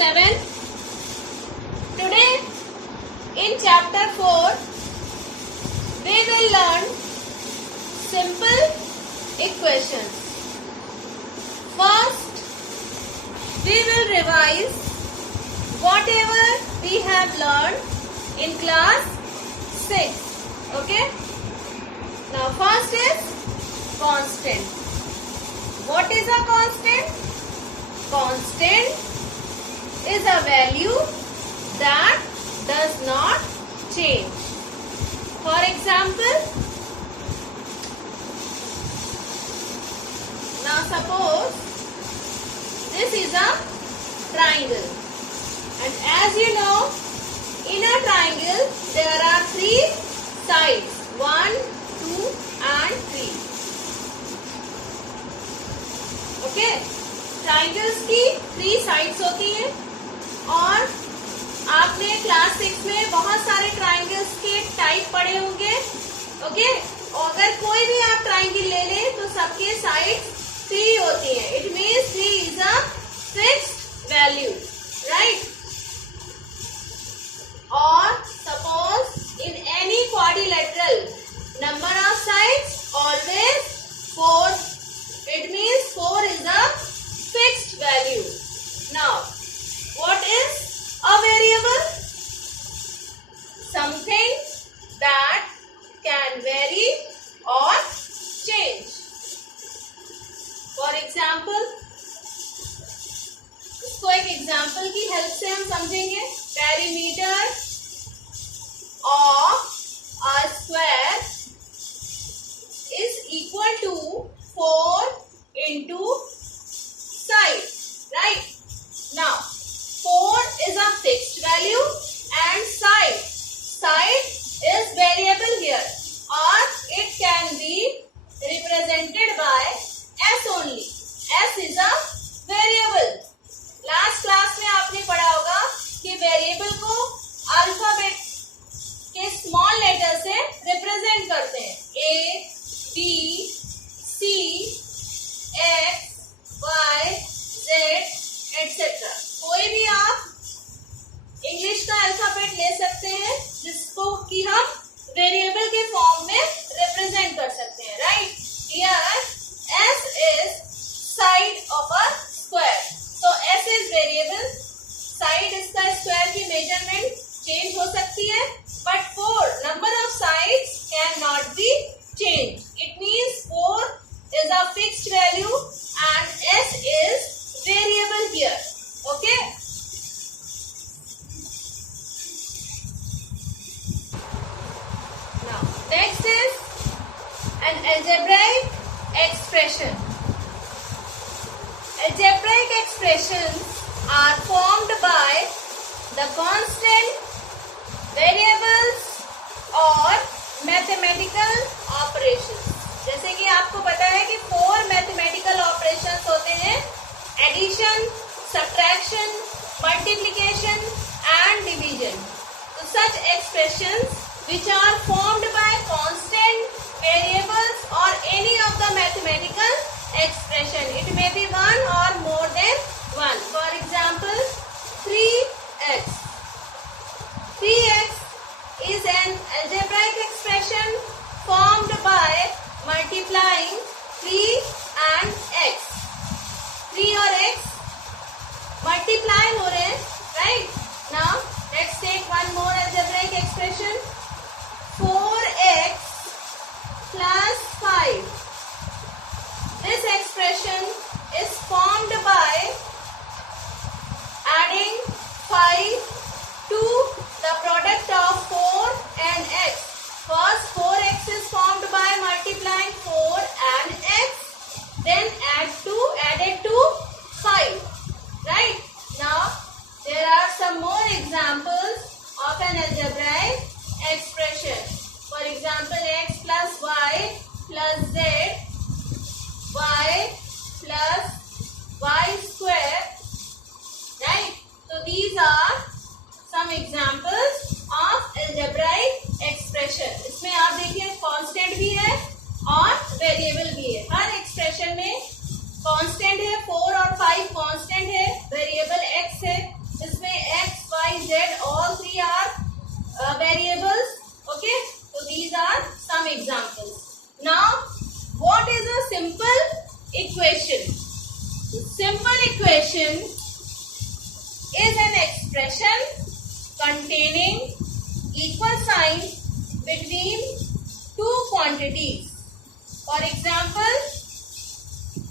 7. Today in chapter 4 we will learn simple equations. First we will revise whatever we have learned in class 6. Okay? Now first is constant. What is a constant? Constant is a value that does not change. For example, now suppose this is a triangle, and as you know, in a triangle there are 3 sides, 1, 2 and 3. Okay, triangles की 3 sides होती हैं और आपने class 6 में बहुत सारे triangles के type पढ़े होंगे. ओके, अगर कोई भी आप ट्राइंगल ले लें तो सबके साइड्स 3 होती हैं. It means 3 is a fixed value, right. और suppose in any quadrilateral number of sides always 4. It means 4 is a fixed value. Now, what is a variable? Something that can vary or change. For example, इसको एक example की help से हम समझेंगे. Perimeter of a square is equal to 4 into side, right? Now 4 is a fixed value and side is variable here, or it can be represented by s only. S is a variable. Last class में आपने पढ़ा होगा कि variable को alphabet के small letter से represent करते हैं. A, B, C, X, Y, Z, etc. कोई भी आप इंग्लिश का अल्फाबेट ले सकते हैं जिसको कि हम वेरिएबल के फॉर्म में रिप्रेजेंट कर सकते हैं, right. Here S is side of a square. So S is variable. Side इसका स्क्वायर की मेजरमेंट चेंज हो सकती है, but 4 number of sides can not be change. It means 4 is a fixed value and S is variable here. Okay. Now next is an algebraic expression. Algebraic expressions are formed by the constant, variables or mathematical operations. जैसे कि आपको पता है कि 4 mathematical operations होते हैं: addition, subtraction, multiplication and division. तो such expressions which are formed by constant, variables or any of the mathematical expression. It may be one or more than one. For example, 3x. 3x is an algebraic expression formed by multiplying 3 and x. 3 और x multiply हो रहे हैं, right? Now let's take one more algebraic expression. 4x plus 5. This expression is formed by adding 5 to the product of 4 and x. First 4x is formed by multiplying 4 and x, then added to 5, right? Now there are some more examples of an algebraic expression. For example, x plus y plus z, y plus y square, right? So these are some examples of algebraic expression. इसमें आप देखिए constant भी है और variable भी है. हर expression में constant है, 4 और 5 कांस्टेंट है, वेरिएबल x है, equation is an expression containing equal sign between two quantities. For example,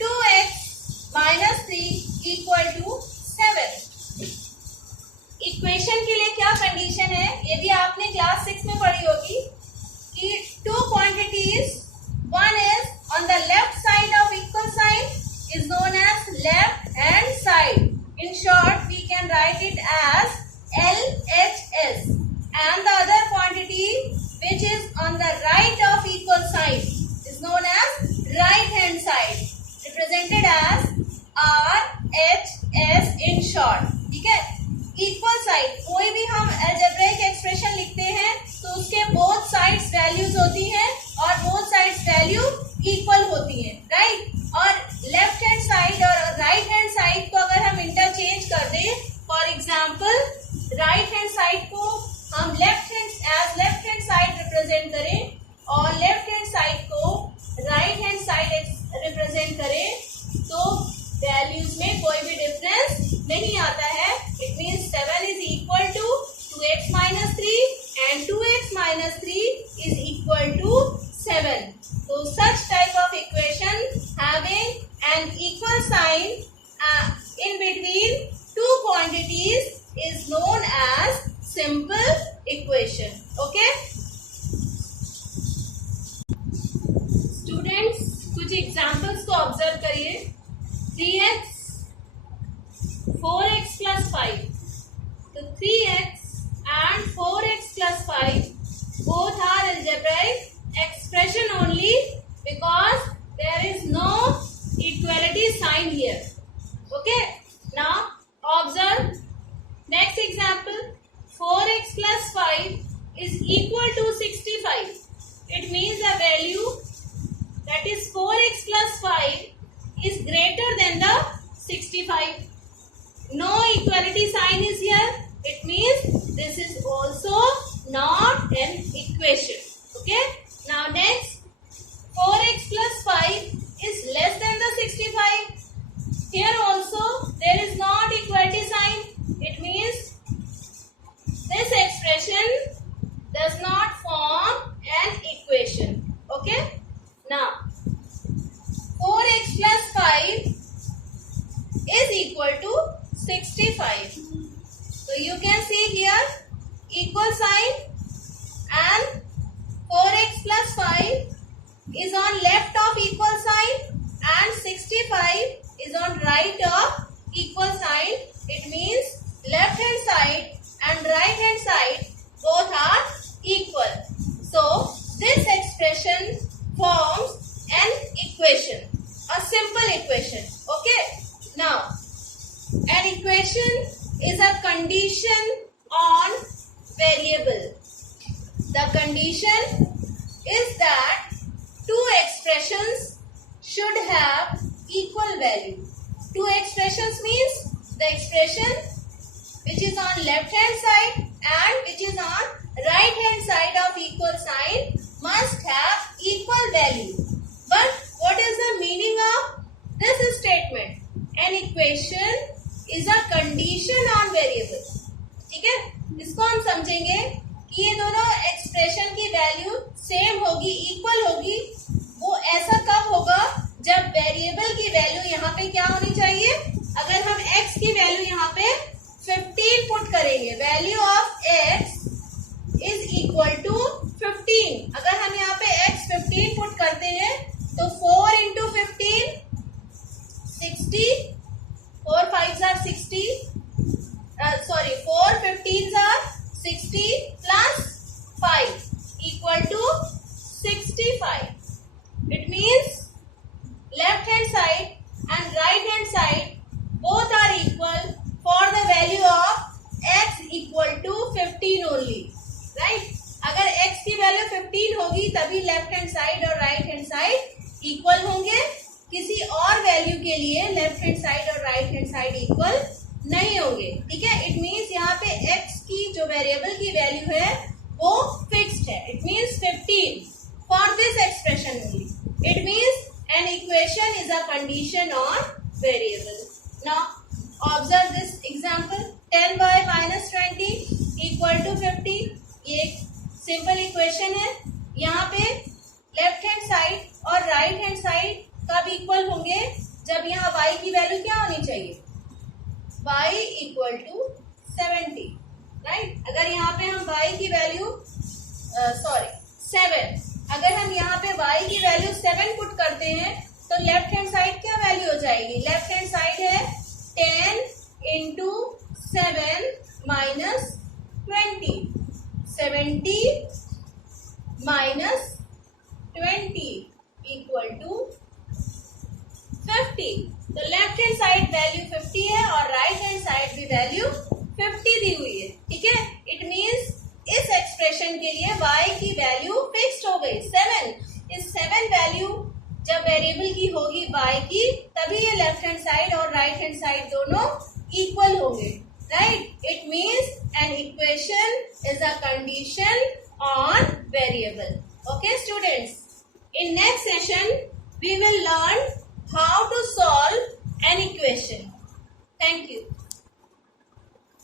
2x minus 3 equal to 7. Equation के लिए क्या कंडीशन है, ये भी आपने क्लास 6 में पढ़ी होगी कि two quantities, one is on the left side of equal sign is known as left hand side. In short, we can write it as LHS, and the other quantity which is on the right of equal sign is known as right hand side, represented as RHS in short. ठीक है, equal side, कोई भी हम algebraic expression लिखते हैं तो उसके both sides values होती हैं और बोथ साइड्स वैल्यू इक्वल होती हैं, राइट. और लेफ्ट हैंड साइड और राइट हैंड साइड को अगर हम इंटरचेंज कर दें, for example right hand side को हम लेफ्ट हैंड साइड रिप्रेजेंट करें और लेफ्ट हैंड साइड को राइट हैंड साइड रिप्रेजेंट करें तो वैल्यूज में कोई भी डिफरेंस नहीं आता है. It means 7 is equal to 2x minus 3 and 2x minus 3 is equal to 7. So such type of equation having an equal sign in between two quantities is known as simple equation. Okay? Students, कुछ examples को observe करिए. 3x 4x plus 5. So 3x and 4x plus 5 both are algebraic expression only because there is no equality sign here. Okay? Now observe next example. 4x plus 5 is equal to 65. It means the value that is 4x plus 5 is greater than the 65. No equality sign is here. It means this is also not an equation. Okay? Now next, 4x plus 5 is less than the 65. Here also there is not equality sign. It means this expression does not form an equation. Okay? Now 4x plus 5 is equal to 65. So you can see here equal sign and 4x plus 5 is on left of equal sign and 65 is on right of equal sign. It means left hand side and right hand side both are equal. So this expression forms an equation, a simple equation. Okay? Now an equation is a condition on variable. The condition is that two expressions should have equal value. Two expressions means the expression which is on left hand side and which is on right hand side of equal sign must have equal value. But what is the meaning of this statement? An equation is a condition on variable. ठीक है, इसको हम समझेंगे कि ये दोनों expression की value same होगी, इक्वल होगी. वो ऐसा कब होगा जब वेरिएबल की वैल्यू यहाँ पे क्या होनी चाहिए. अगर हम x की वैल्यू यहाँ पे 15 पुट करेंगे, value of x is equal to 15. अगर हम यहाँ पे x 15 पुट करते हैं तो 4 into 15 60. 4 5s are 60. 4 15s are 60 plus 5 equal to 65. It means left hand side and right hand side both are equal for the value of x equal to 15 only. Right? अगर x की value 15 होगी तभी left hand side और right hand side equal होंगे. किसी और value के लिए लेफ्ट हैंड साइड और राइट हैंड साइड इक्वल नहीं होंगे. ठीक है, इट मीन्स यहाँ पे x की जो वेरिएबल की वैल्यू है वो फिक्स्ड है. It means 15 for this expression only. It means an equation is a condition on variable. Now observe this example, 10y minus 20 equal to 50। ये एक सिंपल इक्वेशन है। यहाँ पे लेफ्ट हैंड साइड और राइट हैंड साइड कब equal होंगे? जब यहाँ y की वैल्यू क्या होनी चाहिए? y equal to 70, right. अगर यहाँ पे हम y की वैल्यू 7, अगर हम यहाँ पे y की वैल्यू 7 पुट करते हैं तो लेफ्ट हैंड साइड क्या वैल्यू हो जाएगी? लेफ्ट हैंड साइड है 10 into 7 minus 20, 70 minus 20 equal to 50। तो लेफ्ट हैंड साइड वैल्यू 50 है और राइट हैंड साइड भी वैल्यू 50 दी हुई है, ठीक है। इट मीन्स इस एक्सप्रेशन के लिए y की वैल्यू फिक्स्ड हो गई 7। इस 7 वैल्यू जब वेरिएबल की होगी y की, तभी ये लेफ्ट हैंड साइड और राइट हैंड साइड दोनों इक्वल होंगे, right. It means an equation is a condition on variable. Okay students, in next session we will learn how to solve an equation. Thank you.